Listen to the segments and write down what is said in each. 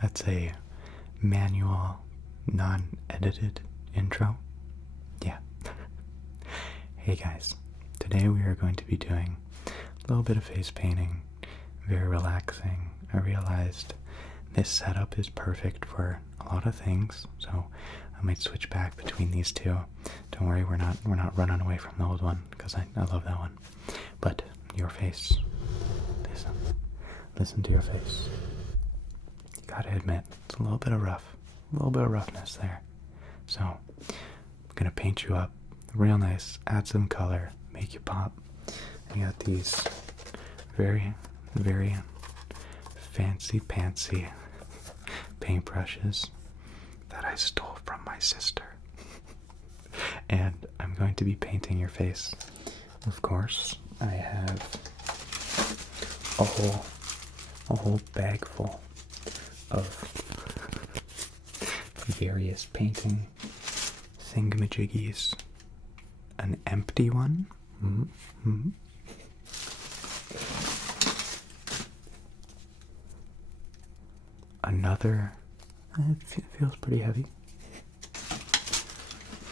That's a manual, non-edited intro. Yeah. Hey guys, today we are going to be doing a little bit of face painting, very relaxing. I realized this setup is perfect for a lot of things, so I might switch back between these two. Don't worry, we're not running away from the old one, because I love that one. But your face, listen to your face. You gotta admit, it's a little bit of roughness there. So I'm gonna paint you up real nice, add some color, make you pop. I got these very, very fancy paintbrushes that I stole from my sister. And I'm going to be painting your face. Of course, I have a whole bag full of various painting thingamajiggies. An empty one. Another. It feels pretty heavy.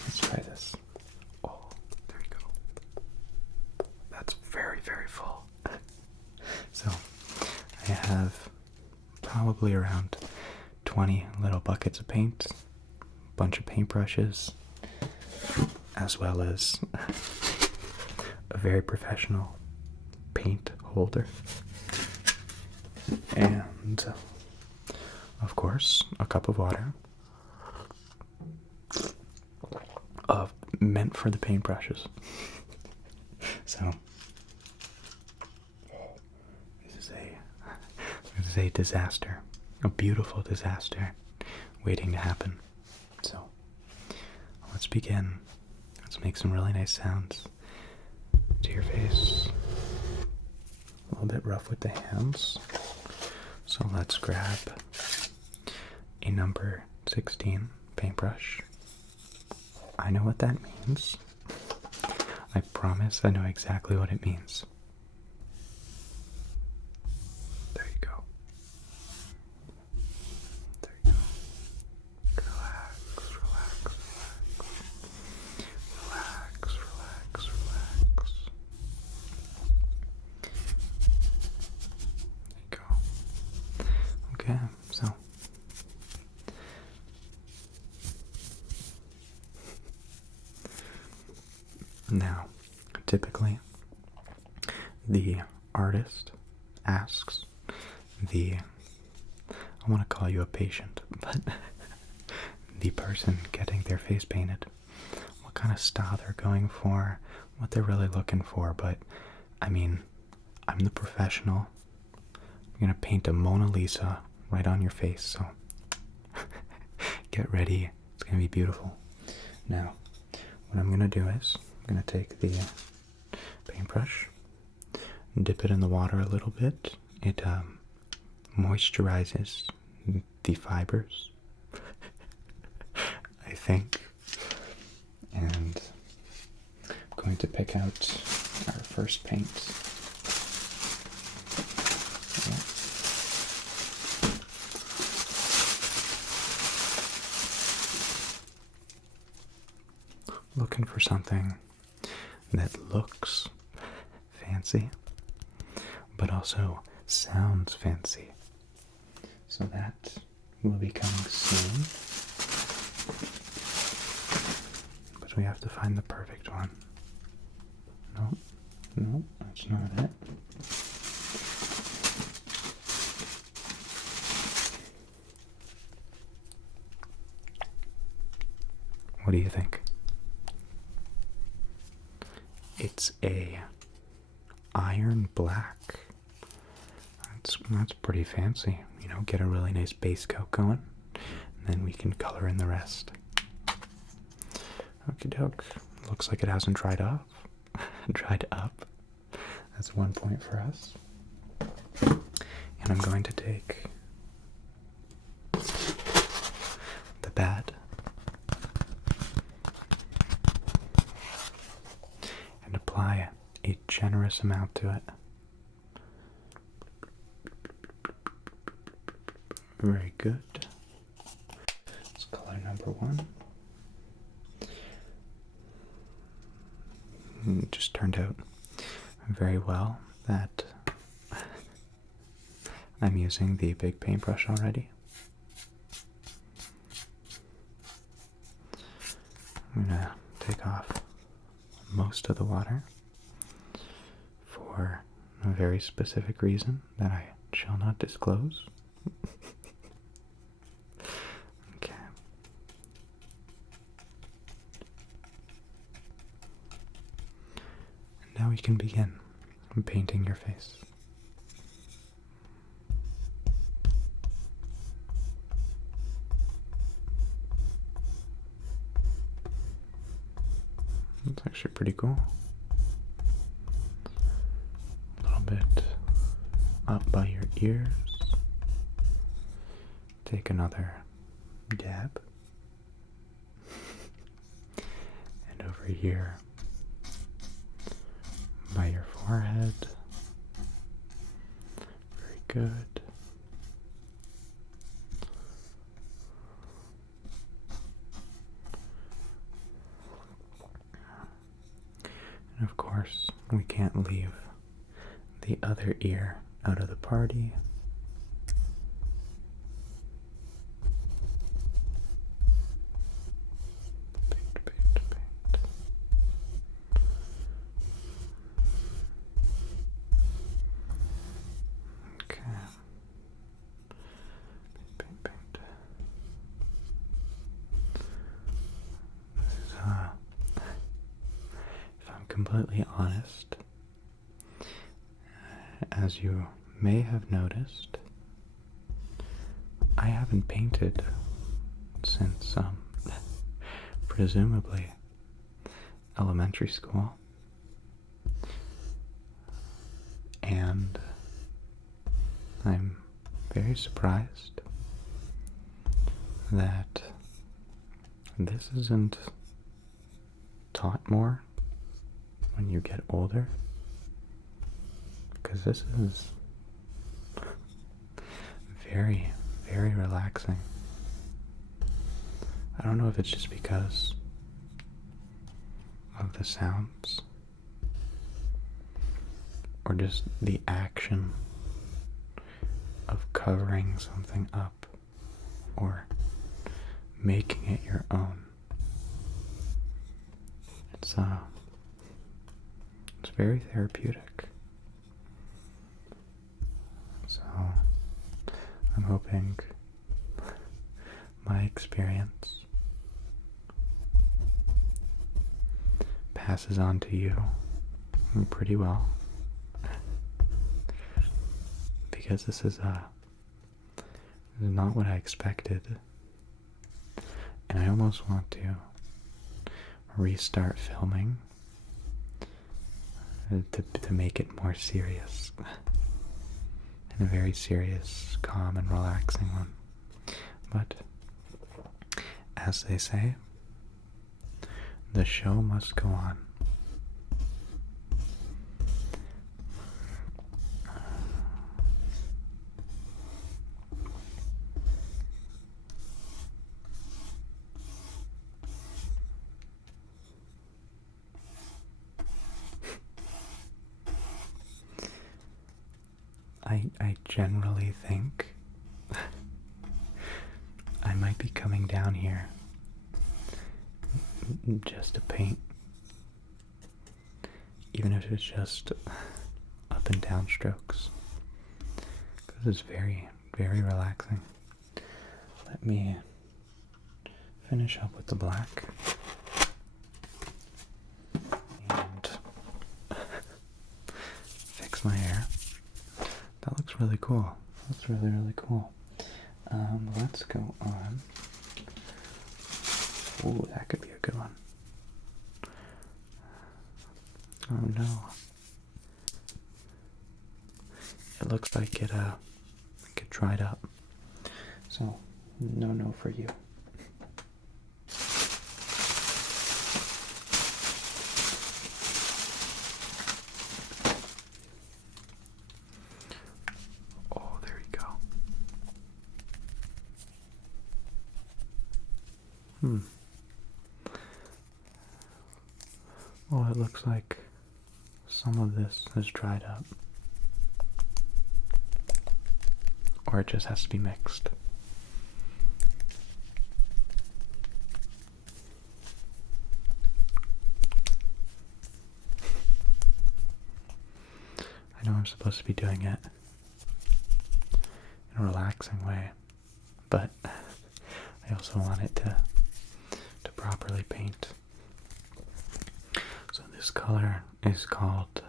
Let's try this. Oh, there you go. That's very, very full. So, I have probably around 20 little buckets of paint, a bunch of paintbrushes, as well as a very professional paint holder. And, of course, a cup of water. Meant for the paintbrushes. So, this is a disaster. A beautiful disaster waiting to happen. So, let's begin. Let's make some really nice sounds to your face. A little bit rough with the hands. So let's grab a number 16 paintbrush. I know what that means. I promise I know exactly what it means. There you go. There you go. Relax, relax, relax. Relax, relax, relax. There you go. Okay, so now, typically, the artist asks I want to call you a patient, but the person getting their face painted, what kind of style they're going for, what they're really looking for. But, I mean, I'm the professional. I'm going to paint a Mona Lisa right on your face, so get ready. It's going to be beautiful. Now, what I'm going to do is I'm going to take the paintbrush, dip it in the water a little bit. It moisturizes the fibers, I think. And I'm going to pick out our first paint. Yeah. Looking for something that looks fancy, but also sounds fancy. So that will be coming soon. But we have to find the perfect one. No, that's not it. What do you think? It's a iron black. That's pretty fancy. You know, get a really nice base coat going, and then we can color in the rest. Okie doke. Looks like it hasn't dried up. Dried up. That's 1 point for us. And I'm going to take the bat and apply a generous amount to it. Very good. It's color number 1. It just turned out very well that I'm using the big paintbrush already. I'm gonna take off most of the water for a very specific reason that I shall not disclose. Okay. And now we can begin painting your face. It's actually pretty cool. A little bit up by your ears. Take another dab. And over here by your forehead. Very good. And of course, we can't leave the other ear out of the party. Paint, paint, paint. Okay. Paint, paint, paint. This is, if I'm completely honest, as you may have noticed, I haven't painted since, presumably, elementary school. And I'm very surprised that this isn't taught more when you get older. Because this is very, very relaxing. I don't know if it's just because of the sounds or just the action of covering something up or making it your own. It's very therapeutic. So I'm hoping my experience passes on to you pretty well, because this is not what I expected, and I almost want to restart filming to make it more serious, and a very serious, calm, and relaxing one. But as they say, the show must go on. I generally think I might be coming down here just to paint, even if it's just up and down strokes, because it's very, very relaxing. Let me finish up with the black and fix my hair. That looks really cool. That's really, really cool. Let's go on. Ooh, that could be a good one. Oh no. It looks like it dried up. So, no for you. Oh, there you go. Hmm. Well, it looks like some of this has dried up. Or it just has to be mixed. I know I'm supposed to be doing it in a relaxing way, but I also want it to properly paint. So this color is called,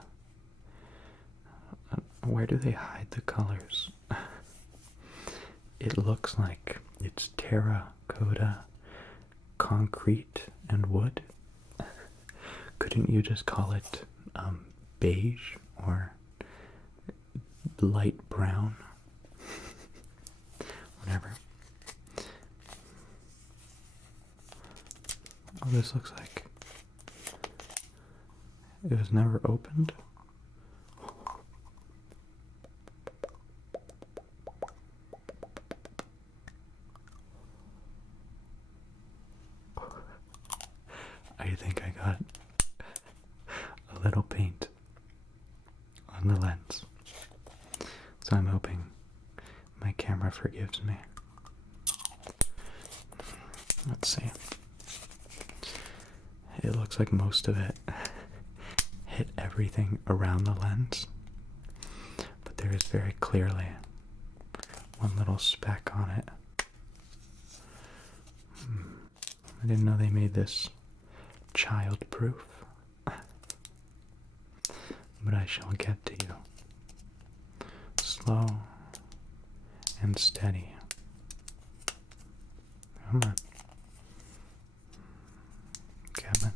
where do they hide the colors? It looks like it's terracotta, concrete, and wood. Couldn't you just call it beige or light brown? Whatever. Oh, this looks like it was never opened. I think I got a little paint on the lens, so I'm hoping my camera forgives me. Let's see. It looks like most of it hit everything around the lens, but there is very clearly one little speck on it. I didn't know they made this child-proof, but I shall get to you. Slow and steady. Come on. Come on.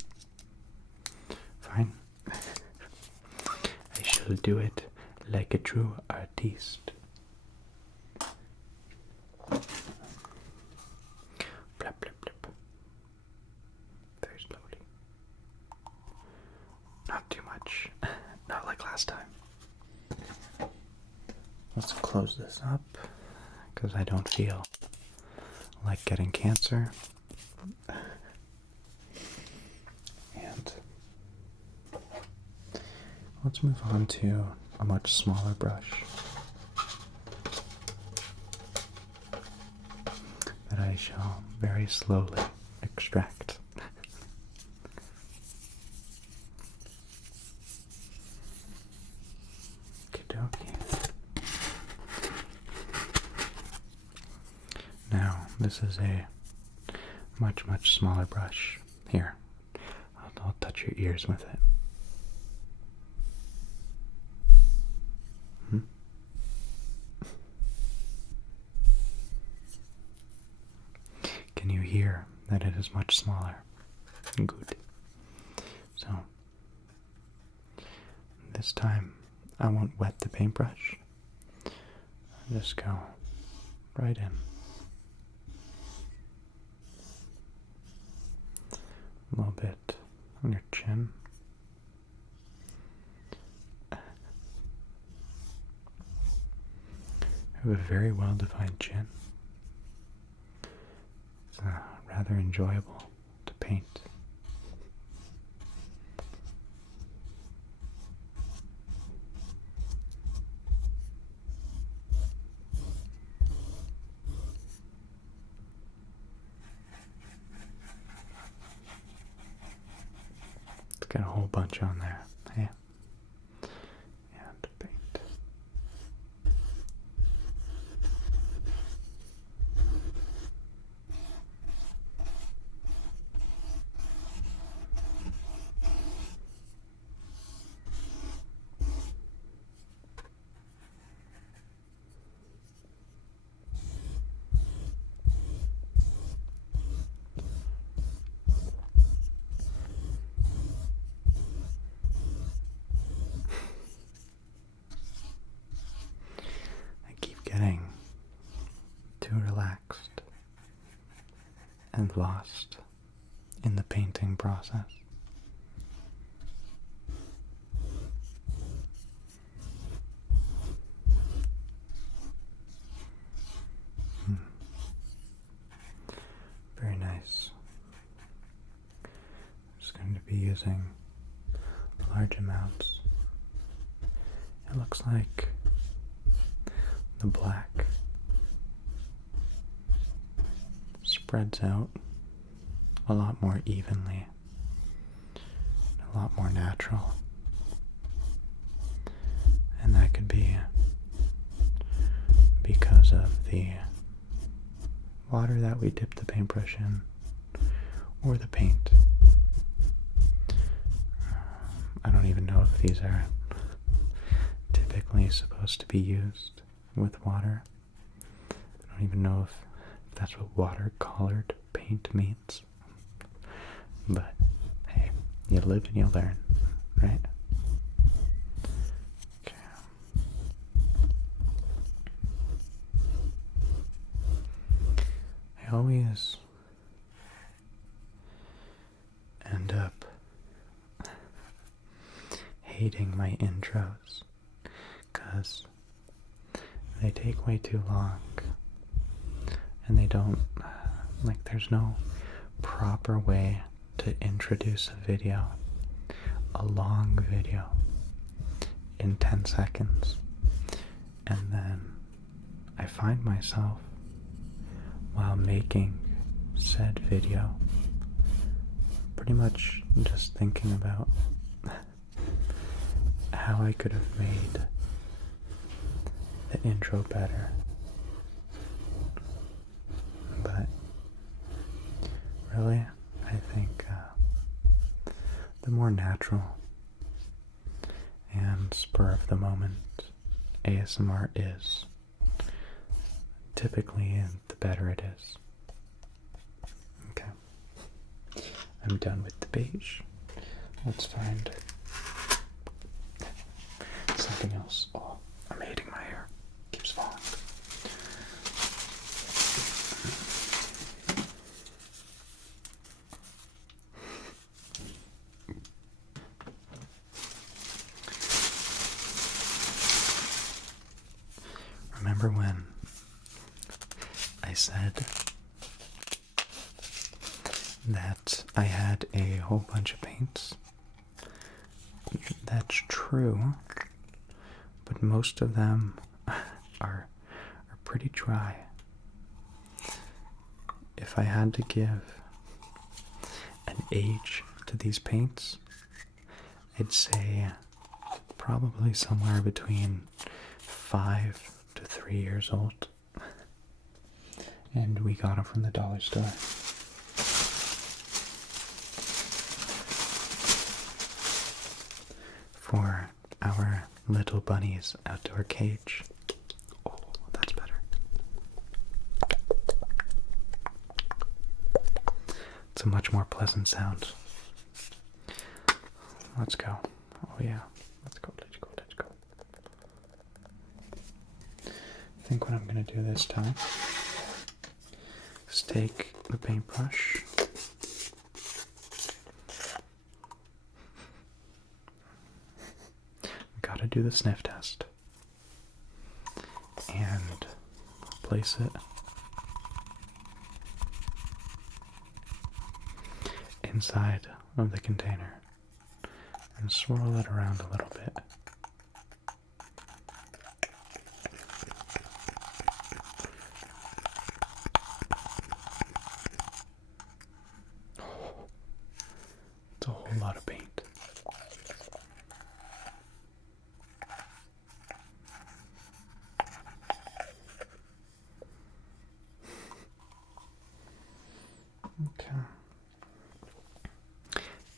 Fine. I shall do it like a true artiste. Blip, blip, blip. Very slowly. Not too much. Not like last time. Let's close this up, because I don't feel like getting cancer. And let's move on to a much smaller brush that I shall very slowly extract. Okey-dokey. Now, this is a much, much smaller brush. Here, I'll touch your ears with it. Can you hear that it is much smaller? Good. So, this time I won't wet the paintbrush. I'll just go right in. A little bit on your chin. I have a very well-defined chin. It's rather enjoyable to paint. It's got a whole bunch on there. Yeah. And paint. Getting too relaxed and lost in the painting process. Very nice. using large amounts. It looks like the black spreads out a lot more evenly, a lot more natural. And that could be because of the water that we dip the paintbrush in, or the paint. I don't even know if these are typically supposed to be used with water. I don't even know if that's what watercolored paint means. But hey, you live and you learn, right? Okay. I always end up hating my intros because they take way too long, and they don't, like, there's no proper way to introduce a video, a long video, in 10 seconds. And then I find myself, while making said video, pretty much just thinking about how I could have made the intro better. But really, I think the more natural and spur of the moment ASMR is, typically the better it is. Okay. I'm done with the beige. Let's find something else. Oh, I'm hating my hair. Keeps falling. Remember when I said that I had a whole bunch of paints? That's true, but most of them are pretty dry. If I had to give an age to these paints, I'd say probably somewhere between 5 to 3 years old. And we got them from the dollar store. For our little bunny's outdoor cage. Oh, that's better. It's a much more pleasant sound. Let's go. Oh yeah. Let's go. I think what I'm going to do this time is take the paintbrush, gotta do the sniff test, and place it inside of the container and swirl it around a little bit. It's a whole lot of paint. Okay.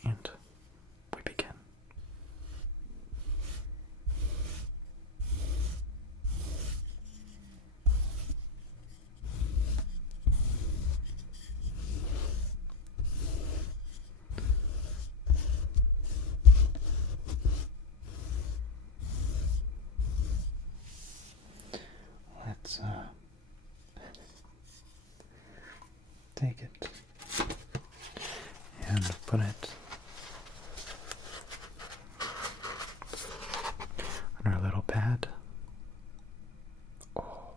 And we begin. Let's take it and put it on our little pad. Oh,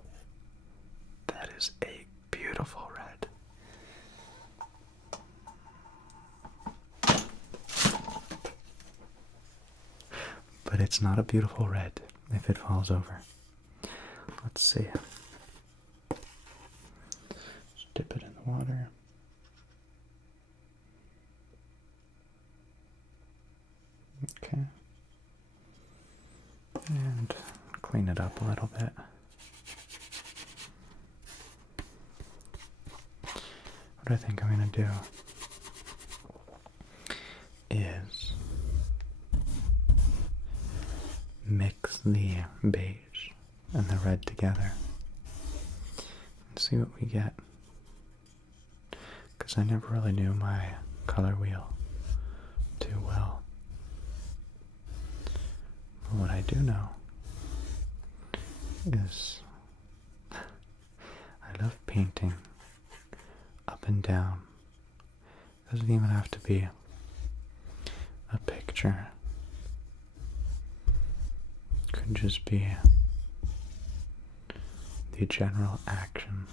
that is a beautiful red. it's not a beautiful red if it falls over. Let's see. Just dip it in the water. Okay. And clean it up a little bit. What I think I'm going to do is mix the beige and the red together and see what we get. Because I never really knew my color wheel too well. But what I do know is I love painting up and down. It doesn't even have to be a picture. It could just be the general action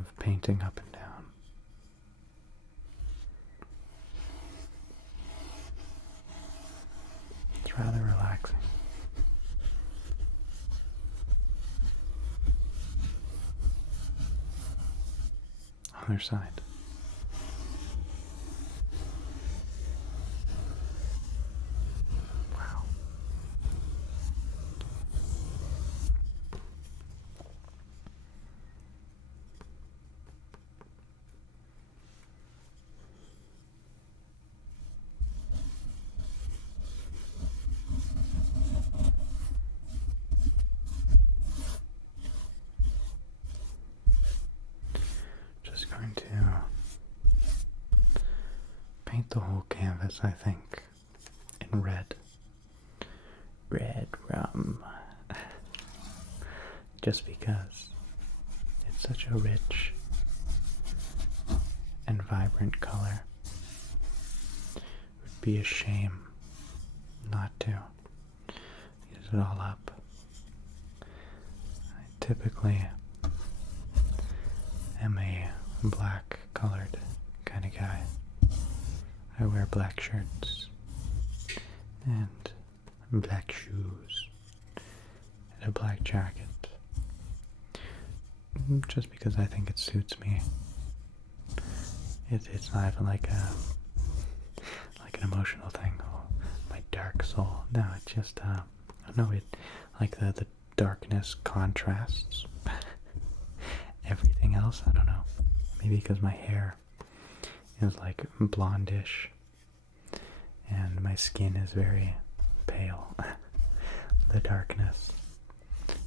of painting up and down. It's rather relaxing. Other side. Wow. Just going to paint the whole canvas, I think, in red. Red rum. Just because it's such a rich and vibrant color. It would be a shame not to use it all up. I typically am a black colored kind of guy. I wear black shirts and black shoes and a black jacket just because I think it suits me. It's not even like an emotional thing. Oh, my dark soul. No, it just I don't know, it like the darkness contrasts everything else. I don't know. Maybe because my hair is like blondish and my skin is very pale. The darkness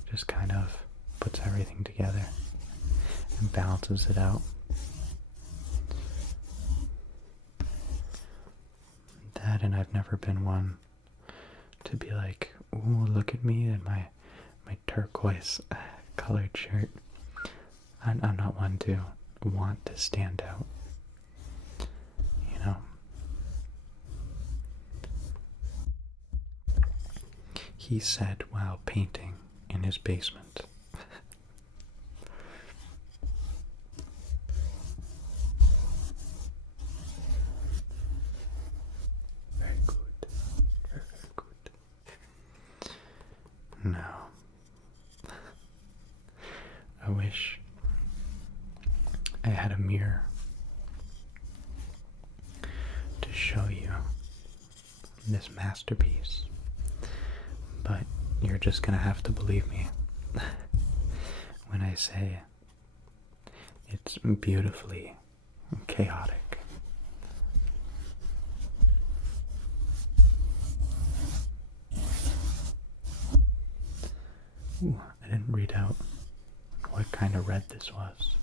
just kind of puts everything together and balances it out. That, and I've never been one to be like, ooh, look at me in my turquoise colored shirt. I'm not one to want to stand out, you know. He said while painting in his basement. Very good. Very, very good. Now, I wish I had a mirror to show you this masterpiece, but you're just gonna have to believe me when I say it's beautifully chaotic. Ooh, I didn't read out what kind of red this was.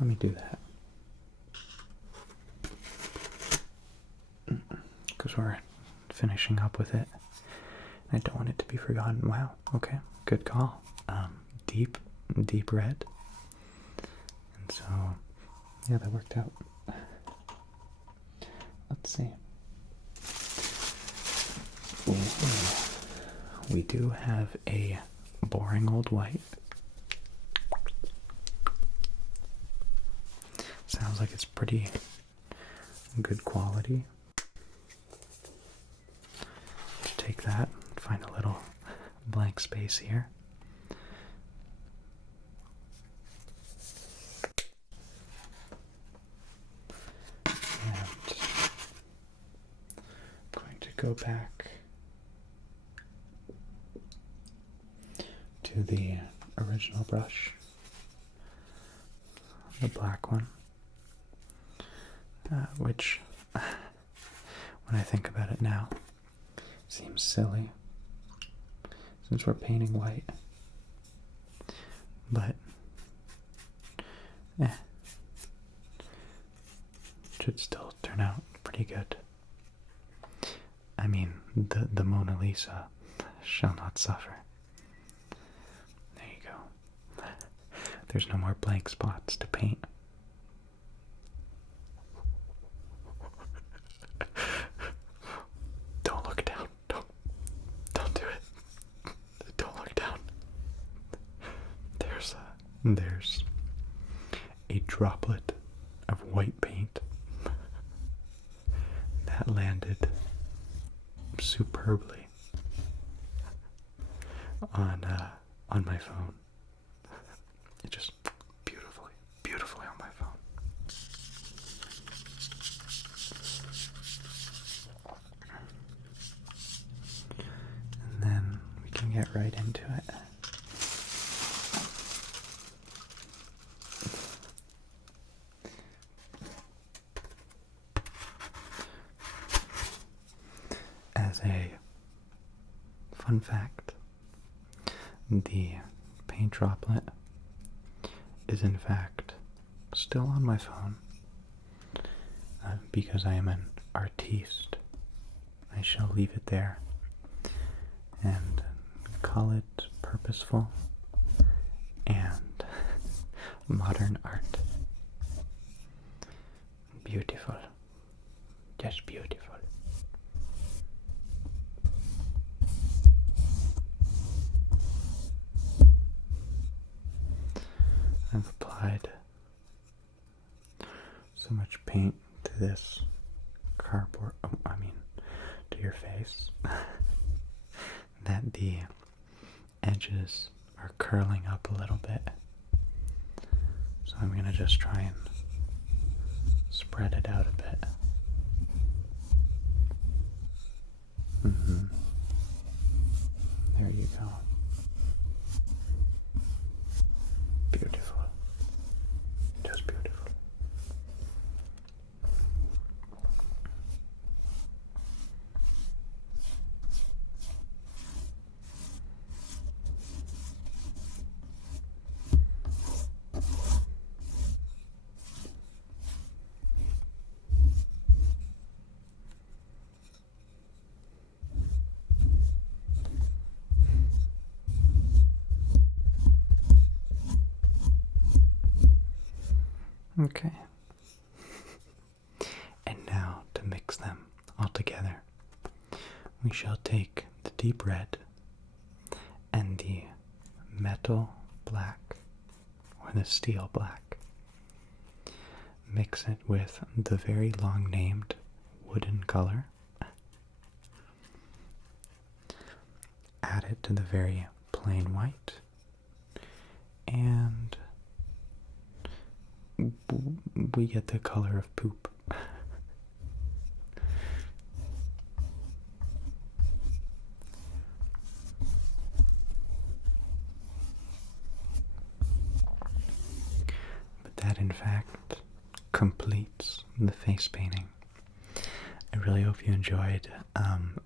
Let me do that. Because we're finishing up with it. I don't want it to be forgotten. Wow, okay, good call. Deep red. And so, yeah, that worked out. Let's see. Ooh. We do have a boring old white. Sounds like it's pretty good quality. Take that, find a little blank space here. And I'm going to go back to the original brush, the black one, which, when I think about it now, seems silly since we're painting white, but should still turn out pretty good. I mean, the Mona Lisa shall not suffer. There you go. There's no more blank spots to paint. Don't look down. Don't do it. Don't look down. There's a droplet of white paint that landed superbly on my phone. It just beautifully on my phone. And then we can get right into it. As a fun fact, the paint droplet is in fact still on my phone because I am an artiste. I shall leave it there and call it purposeful and modern art. Beautiful. Just beautiful. I've applied so much paint to this cardboard, to your face, that the edges are curling up a little bit. So I'm going to just try and spread it out a bit. There you go. Beautiful. Just beautiful. Okay. And now to mix them all together, we shall take the deep red and the metal black, or the steel black, mix it with the very long named wooden color, add it to the very plain white, and we get the color of poop. But that, in fact, completes the face painting. I really hope you enjoyed.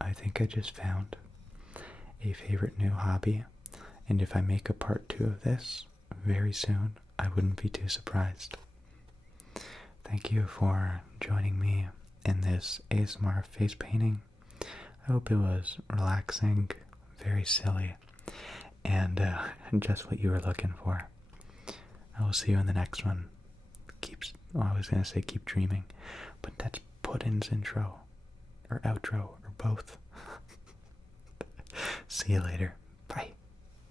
I think I just found a favorite new hobby, and if I make a part 2 of this very soon, I wouldn't be too surprised. Thank you for joining me in this ASMR face painting. I hope it was relaxing, very silly, and just what you were looking for. I will see you in the next one. I was going to say keep dreaming, but that's Puddin's intro, or outro, or both. See you later.